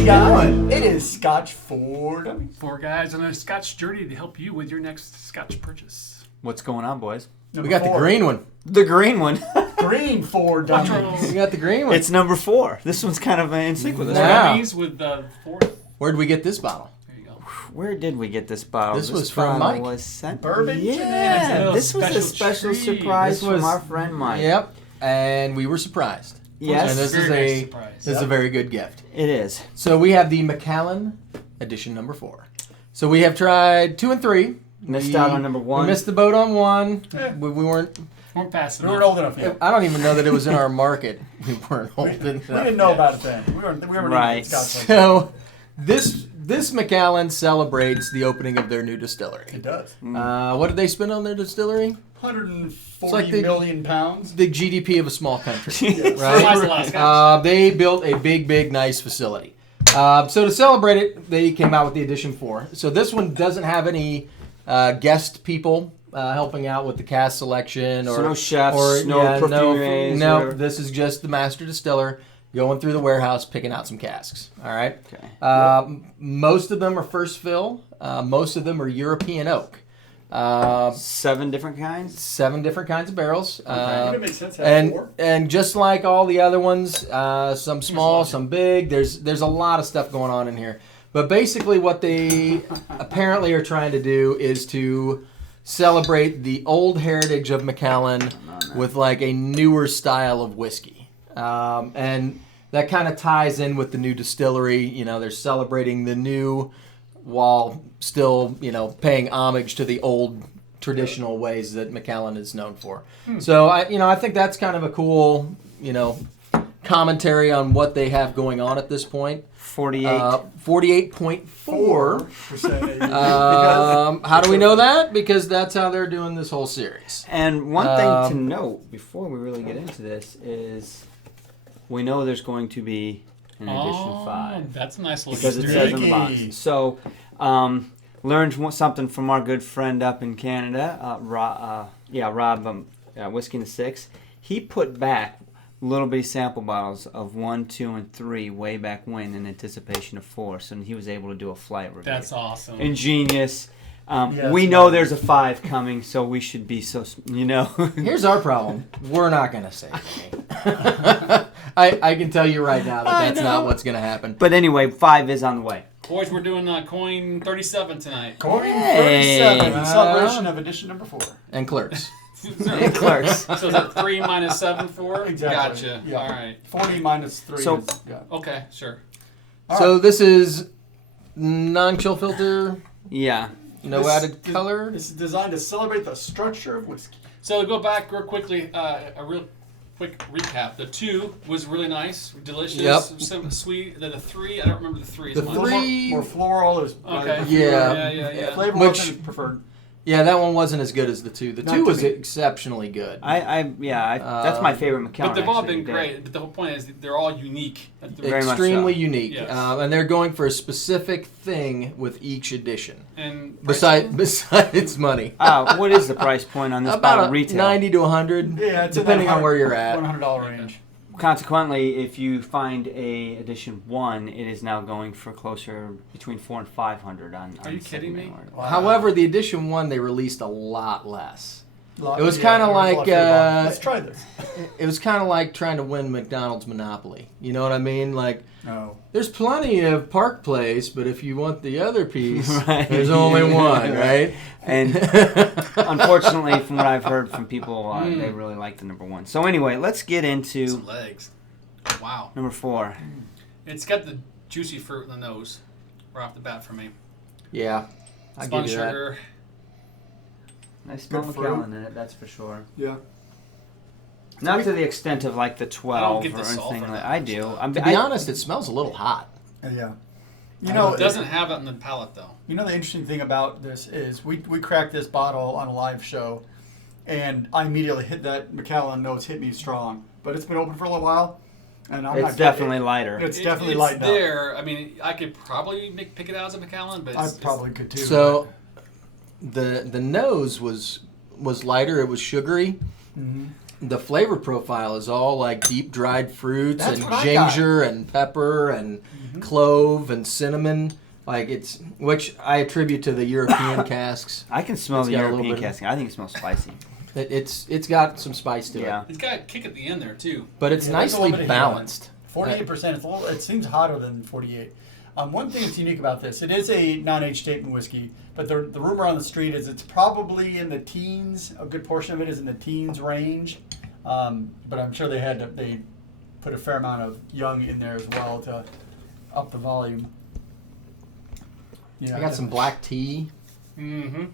Hey guys, it is Scotch for Dummies. 4 guys on a Scotch journey to help you with your next Scotch purchase. What's going on, boys? Number We got 4. the green one. The green one. Green for Dummies. We got the green one. It's number 4. This one's kind of in sync with this. Nah. Dummies with the 4th. Where'd we get this bottle? There you go. Where did we get this bottle? This was from bottle Mike. Was sent. Bourbon Yeah, Shenanigans. this was a Special special treat. surprise This from was- our friend Mike. Yep. And we were surprised. Yes, And this Very is nice a surprise. this is a very good gift. it is. So we have the Macallan edition number 4. So we have tried 2 and 3. Missed out on number 1. We missed the boat on 1. Yeah. We weren't. Weren't fast We enough. weren't old enough yet. I don't even know that it was in our market. We weren't old enough. We didn't know about it then. We weren't Right. eating Scotch like that. So this Macallan celebrates the opening of their new distillery. It does. What did they spend on their distillery? 140 like the- million pounds. The GDP of a small country, Yes. right? Size of the last Scotch. They built a big, nice facility. So to celebrate it, they came out with the Edition 4. So this one doesn't have any guest people helping out with the cask selection, or So no chefs, no perfumeries, no. whatever. This is just the master distiller going through the warehouse picking out some casks. All right. Okay. Most of them are first fill. Most of them are European oak. 7 different kinds. 7 different kinds of barrels. Would it make sense to have 4? And just like all the other ones, some small, some big. There's a lot of stuff going on in here. But basically, what they apparently are trying to do is to celebrate the old heritage of Macallan with like a newer style of whiskey, and that kind of ties in with the new distillery. You know, they're celebrating the new while still, paying homage to the old traditional ways that Macallan is known for. So I think that's kind of a cool, commentary on what they have going on at this point. 48. 48.4. 4%. How do we know that? Because that's how they're doing this whole series. And one thing to note before we really get into this is we know there's going to be an edition 5. That's a nice little Because it Easter says egg. on the box. Sneaky. So, learned something from our good friend up in Canada, Rob, Whiskey in the Six. He put back little bitty sample bottles of 1, 2, and 3 way back when in anticipation of 4. So he was able to do a flight review. That's awesome. Ingenious. Yes, we know man. there's a 5 coming, so we should be Here's our problem. We're not going to save any. I can tell you right now that that's not what's going to happen. But anyway, 5 is on the way. Boys, we're doing coin 37 tonight. Coin Hey. 37 in celebration of edition number 4. And Clerks. And Clerks. So is it 3 minus 7, 4? Exactly. Gotcha. Yeah. All right. 40 minus 3 So- is, yeah. Okay, sure. All So right. this is non-chill filter, Yeah. no This added is- color. It's designed to celebrate the structure of whiskey. So to go back real quickly, a real quick recap. The 2 was really nice, delicious, Yep. some sweet. The 3, I don't remember the 3. The It's A one. little Three- more floral is Okay. Yeah. Yeah. flavor Which- wasn't preferred. Yeah, that one wasn't as good as the 2. The Not 2 to was me. exceptionally good. That's my favorite Macallan. But they've all actually, been today. great. But the whole point is they're all unique. Very much Extremely so. unique. Yes. And they're going for a specific thing with each edition. And Besides money. What is the price point on this About bottle retail? 90 to 100, Yeah, it's depending in that on where you're at. $100 range. Consequently, if you find a edition 1, it is now going for closer between 400 and 500 on. Are you kidding me? Wow. However, the edition 1 they released a lot less. Lot- It was yeah, kinda there was a like, lot of flavor. Let's try this. It was kind of like trying to win McDonald's Monopoly. You know what I mean? Like, No. there's plenty of Park Place, but if you want the other piece, Right. there's only one, right? And unfortunately, from what I've heard from people, they really like the number 1. So anyway, let's get into some legs. Wow. number 4. It's got the juicy fruit in the nose right off the bat for me. Yeah, I Spun give you that. sugar. I smell Good fruit. Macallan in it, that's for sure. Yeah. Not to the extent of like the 12 get or the sulfur anything like in I that do. stuff. To be honest, it smells a little hot. Yeah. You know, It doesn't have it on the palate though. You know the interesting thing about this is we cracked this bottle on a live show, and I immediately hit that Macallan notes hit me strong. But it's been open for a little while, and I'm It's not definitely getting lighter. It's definitely it's lightened up. there. I mean, I could probably pick it out as a Macallan, but I it's, probably could too. So, the nose was lighter. It was sugary. hmm the flavor profile is all like deep dried fruits That's and what I got. ginger and pepper and clove and cinnamon. Like which I attribute to the European casks. I can smell It's the got a little European bit of- casking. I think it smells spicy. It's got some spice to Yeah. it, It's got a kick at the end there too. but it's Yeah, there's a nicely little bit of heat on it. balanced. 48%. It's a little. It seems hotter than 48. One thing that's unique about this, it is a non-aged statement whiskey, but the rumor on the street is it's probably in the teens. A good portion of it is in the teens range, but I'm sure they put a fair amount of young in there as well to up the volume. Yeah, I got some black tea. Mm-hmm.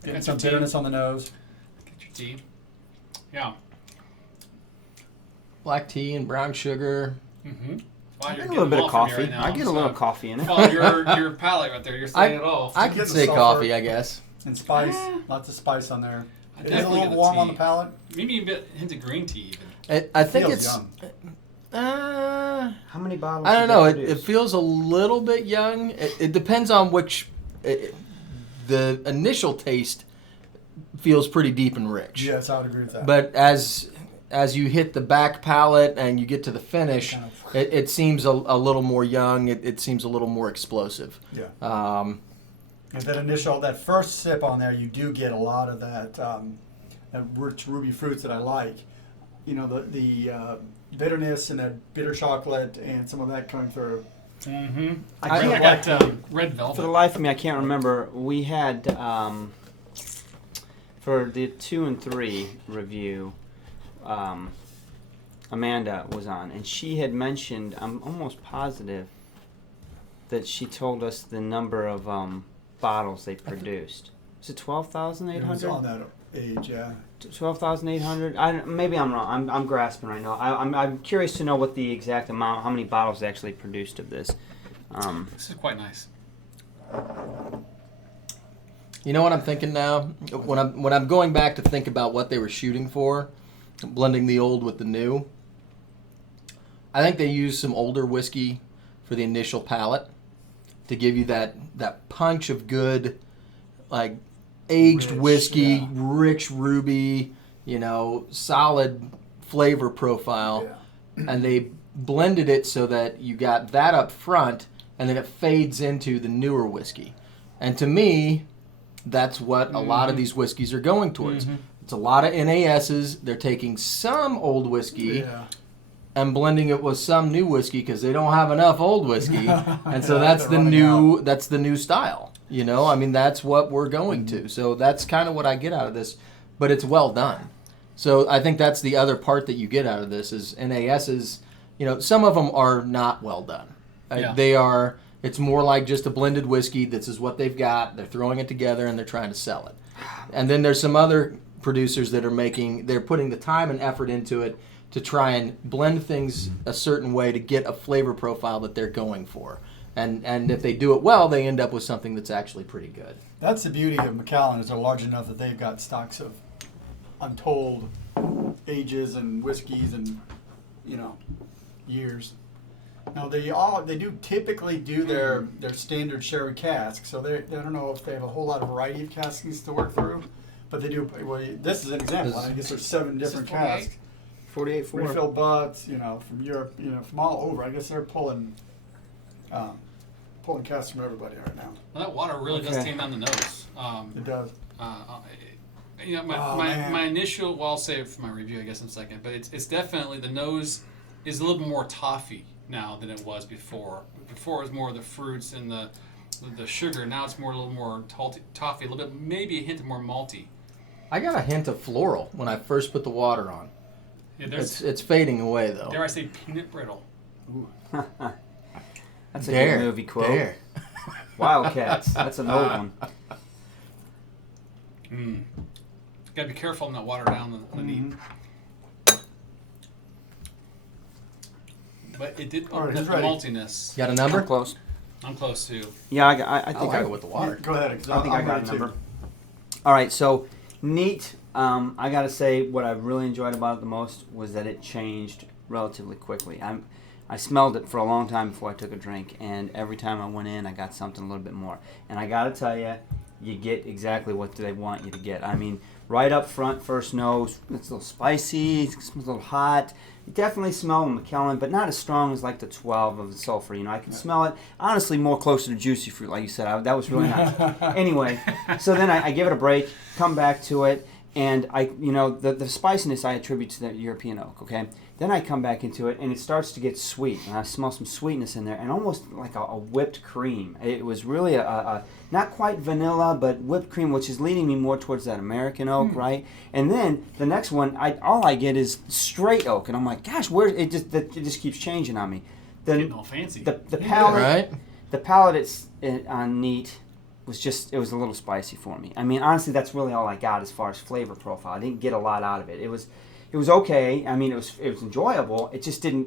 Getting Got some your tea. bitterness on the nose. Get your tea. Yeah. Black tea and brown sugar. Mm-hmm. I get a little bit of coffee. I get a little So, coffee in it. well, your palate right there. You're saying it all. I Get could the say sulfur. coffee, I guess. And spice, lots of spice on there. I It is a definitely little get the warm on tea. the palate. Maybe a bit hint of green tea even. I think Feels it's. young. How many bottles? I don't did know. they It produce? feels a little bit young. It depends on which. The initial taste feels pretty deep and rich. Yes, I would agree with that. But as you hit the back palate and you get to the finish, Kind of- it seems a little more young. It seems a little more explosive. Yeah. And That first sip on there, you do get a lot of that rich ruby fruits that I like. You know, the bitterness and that bitter chocolate and some of that coming through. Mm-hmm. I I think got red velvet. For the life of me, I can't remember. We had for the 2 and 3 review, Amanda was on, and she had mentioned. I'm almost positive that she told us the number of bottles they produced. Was it 12,800? It's on that age, yeah. 12,800. Maybe I'm wrong. I'm grasping right now. I'm curious to know what the exact amount, how many bottles they actually produced of this. This is quite nice. you know what I'm thinking now? When I'm going back to think about what they were shooting for, blending the old with the new, I think they used some older whiskey for the initial palate to give you that punch of good, like aged Rich, whiskey, yeah. rich ruby, solid flavor profile. Yeah. And they blended it so that you got that up front, and then it fades into the newer whiskey. And to me, that's what a lot of these whiskeys are going towards. It's a lot of NASs. They're taking some old whiskey Yeah. and blending it with some new whiskey because they don't have enough old whiskey, and so Yeah, that's they're the running new that's the new style. I mean, that's what we're going to. So that's kind of what I get out of this, but it's well done. So I think that's the other part that you get out of this is NASs. Some of them are not well done. Yeah. They are. It's more like just a blended whiskey. This is what they've got. They're throwing it together and they're trying to sell it. And then there's some other producers that they're putting the time and effort into it to try and blend things a certain way to get a flavor profile that they're going for. And if they do it well, they end up with something that's actually pretty good. That's the beauty of Macallan is they're large enough that they've got stocks of untold ages and whiskeys and years. Now they do typically do their standard sherry cask, so they don't know if they have a whole lot of variety of caskings to work through, but they do. Well, this is an example. I guess there's 7 This is different 48? casks, 48.4. refill butts, from Europe, from all over. I guess they're pulling casks from everybody right now. Well, that water really does Okay. tame down the nose. It does. My Man. initial, well, I'll save it for my review, I guess, in a second. But it's definitely, the nose is a little more toffee now than it was before. Before it was more of the fruits and the sugar. Now it's a little more toffee, a little bit, maybe a hint more malty. I got a hint of floral when I first put the water on. Yeah, there's, It's fading away though. dare I say, peanut brittle. That's a good movie quote. There. Wildcats. That's an old one. Gotta be careful and not water down the neat. But it did All right, the who's ready? maltiness. Got a number? I'm close. I'm close too. Yeah, I I think like it with the water. Go ahead. 'Cause I think I I'm got ready a too. number. All right, so neat. I gotta say, what I really enjoyed about it the most was that it changed relatively quickly. I smelled it for a long time before I took a drink, and every time I went in, I got something a little bit more. And I gotta tell you, you get exactly what they want you to get. I mean, right up front, first nose. It's a little spicy, it's a little hot. You definitely smell the Macallan, but not as strong as like the 12 of the sulfur. You know, I can smell it. Honestly, more closer to juicy fruit, like you said. That was really nice. Anyway, so then I give it a break, come back to it, and the spiciness I attribute to the European oak. Okay, then I come back into it, and it starts to get sweet, and I smell some sweetness in there, and almost like a whipped cream. It was really a not quite vanilla, but whipped cream, which is leading me more towards that American oak, right? And then the next one, all I get is straight oak, and I'm like, gosh, it just keeps changing on me. Getting all fancy. The palate, Right. the palate on neat was a little spicy for me. I mean, honestly, that's really all I got as far as flavor profile. I didn't get a lot out of it. It was okay. I mean, it was enjoyable. It just it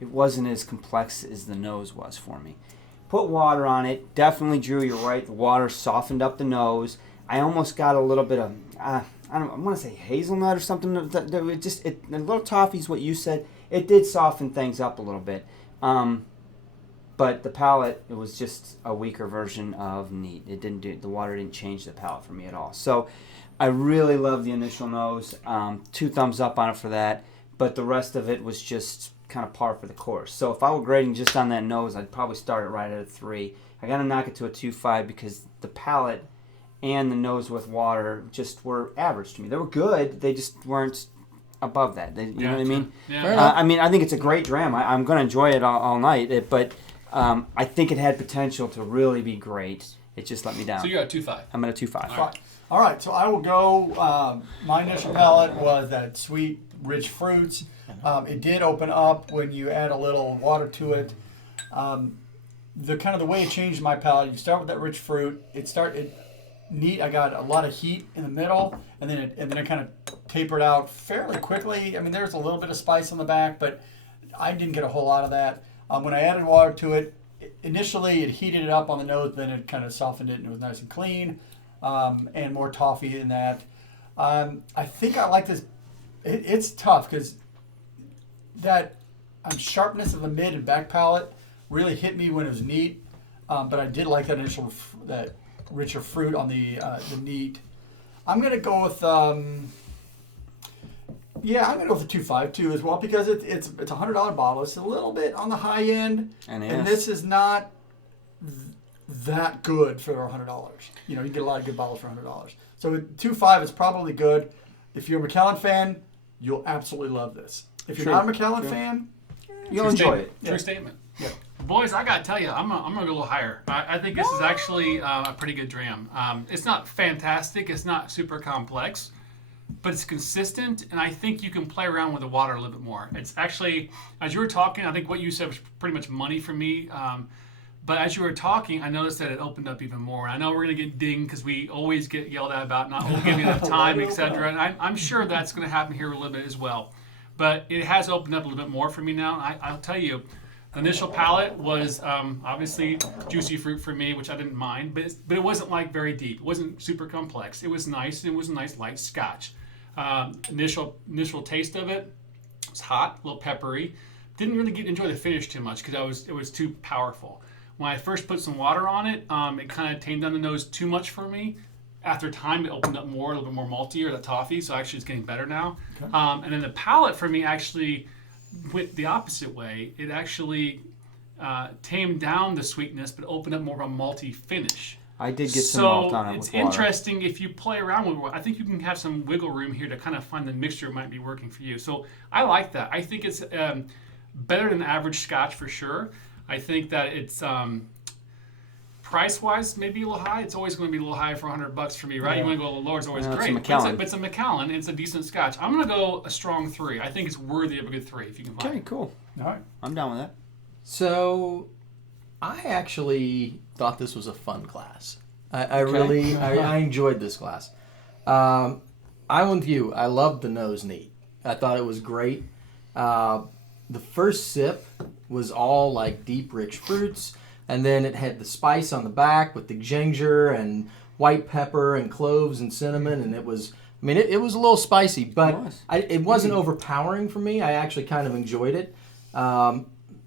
wasn't as complex as the nose was for me. Put water on it. Definitely, Drew, you're right. The water softened up the nose. I almost got a little bit of, I want to say hazelnut or something. A little toffee is what you said. It did soften things up a little bit. But the palate, it was just a weaker version of neat. The water didn't change the palate for me at all. So I really love the initial nose. 2 thumbs up on it for that. But the rest of it was just kind of par for the course. So if I were grading just on that nose, I'd probably start it right at a 3. I got to knock it to a 2.5 because the palate and the nose with water just were average to me. They were good. They just weren't above that. You know what I mean? Yeah. I think it's a great dram. I'm going to enjoy it all night. But I think it had potential to really be great. It just let me down. So you're at 2.5. I'm at a 2.5. Fine. All right, so I will go. My initial palate was that sweet, rich fruits. It did open up when you add a little water to it. The way it changed my palate. You start with that rich fruit. It neat. I got a lot of heat in the middle, and then it kind of tapered out fairly quickly. I mean, there's a little bit of spice on the back, but I didn't get a whole lot of that. When I added water to it, initially it heated it up on the nose, then it kind of softened it, and it was nice and clean. And more toffee in that. I think I like this. It's tough because that sharpness of the mid and back palate really hit me when it was neat. But I did like that initial, that richer fruit on the neat. I'm gonna go with I'm gonna go with the 2.5 too as well because it's a $100 bottle. It's a little bit on the high end, and this is not that good for $100. You know, you get a lot of good bottles for $100. So with 2.5 is probably good. If you're a Macallan fan, you'll absolutely love this. If you're not a Macallan fan, you'll enjoy it. True statement. Yeah. Boys, I gotta tell you, I'm gonna go a little higher. I think this is actually a pretty good dram. It's not fantastic. It's not super complex, but it's consistent, and I think you can play around with the water a little bit more. It's actually, as you were talking, I think what you said was pretty much money for me. But as you were talking, I noticed that it opened up even more. I know we're going to get dinged because we always get yelled at about not giving enough time, etc. And I'm sure that's going to happen here a little bit as well. But it has opened up a little bit more for me now. I'll tell you, the initial palate was obviously juicy fruit for me, which I didn't mind. But it wasn't like very deep. It wasn't super complex. It was nice. It was a nice light Scotch. Initial taste of it was hot, a little peppery. Didn't really enjoy the finish too much because it was too powerful. When I first put some water on it, it kind of tamed down the nose too much for me. After time, it opened up more, a little bit more malty, or the toffee, so actually it's getting better now. Okay. And then the palate for me actually went the opposite way. It actually tamed down the sweetness, but opened up more of a malty finish. I did get some malt on it with water. It's interesting if you play around with it. I think you can have some wiggle room here to kind of find the mixture that might be working for you. So I like that. I think it's better than average Scotch for sure. I think that it's price-wise maybe a little high. It's always going to be a little high for $100 for me, right? Yeah. You want to go a little lower, it's always great. It's a Macallan. But it's a Macallan. It's a decent Scotch. I'm going to go a strong 3. I think it's worthy of a good 3 if you can find it. Okay, cool. All right, I'm down with that. So, I actually thought this was a fun class. I really enjoyed this class. I'm with you. I loved the nose neat. I thought it was great. The first sip was all like deep, rich fruits, and then it had the spice on the back with the ginger and white pepper and cloves and cinnamon, and it was a little spicy, but it wasn't overpowering for me. I actually kind of enjoyed it.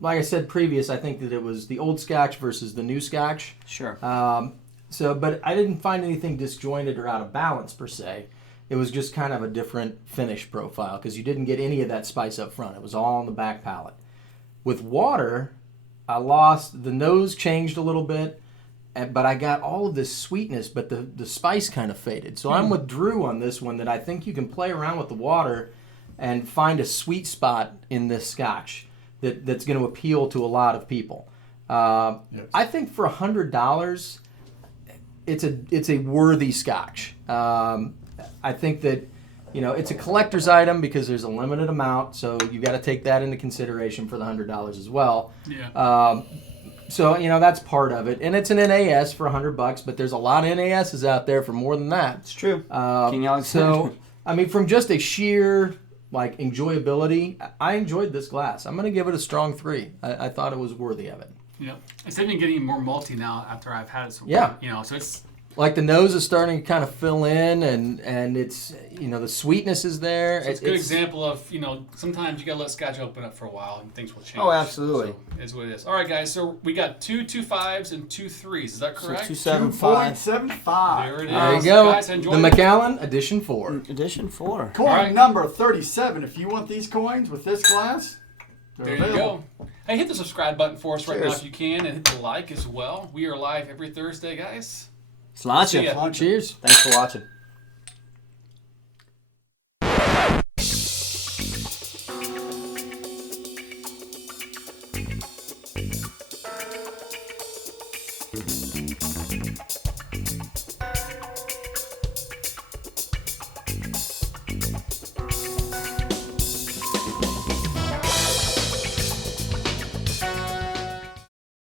Like I said previous, I think that it was the old Scotch versus the new Scotch. Sure. But I didn't find anything disjointed or out of balance per se. it was just kind of a different finish profile because you didn't get any of that spice up front. It was all on the back palate. With water, I lost, the nose changed a little bit, but I got all of this sweetness, but the spice kind of faded. So I'm with Drew on this one, that I think you can play around with the water and find a sweet spot in this Scotch that's going to appeal to a lot of people. I think for $100, it's a worthy Scotch. I think that, you know, it's a collector's item because there's a limited amount, so you got to take that into consideration for the $100 as well. Yeah. So, you know, that's part of it. And it's an NAS for $100, but there's a lot of NASs out there for more than that. It's true. King Alexander. So, I mean, from just a sheer, like, enjoyability, I enjoyed this glass. I'm going to give it a strong 3. I thought it was worthy of it. Yep. It's definitely getting more malty now after I've had it. So Yeah. You know, so it's... Like, the nose is starting to kind of fill in, and it's, you know, the sweetness is there. So it's a good example of, you know, sometimes you got to let Scotch open up for a while and things will change. Oh, absolutely. So it's what it is. All right, guys. So we got 2 2.5s and 2 3s. Is that correct? So 2.75. 2.75. There it is. There you go. Guys, enjoy The it. Macallan Edition 4. Edition 4. Coin All right. number 37. If you want these coins with this glass, they're There you available. go. Hey, hit the subscribe button for us right now Cheers. if you can, and hit the like as well. We are live every Thursday, guys. Sláinte. See ya. Cheers. Thanks for watching.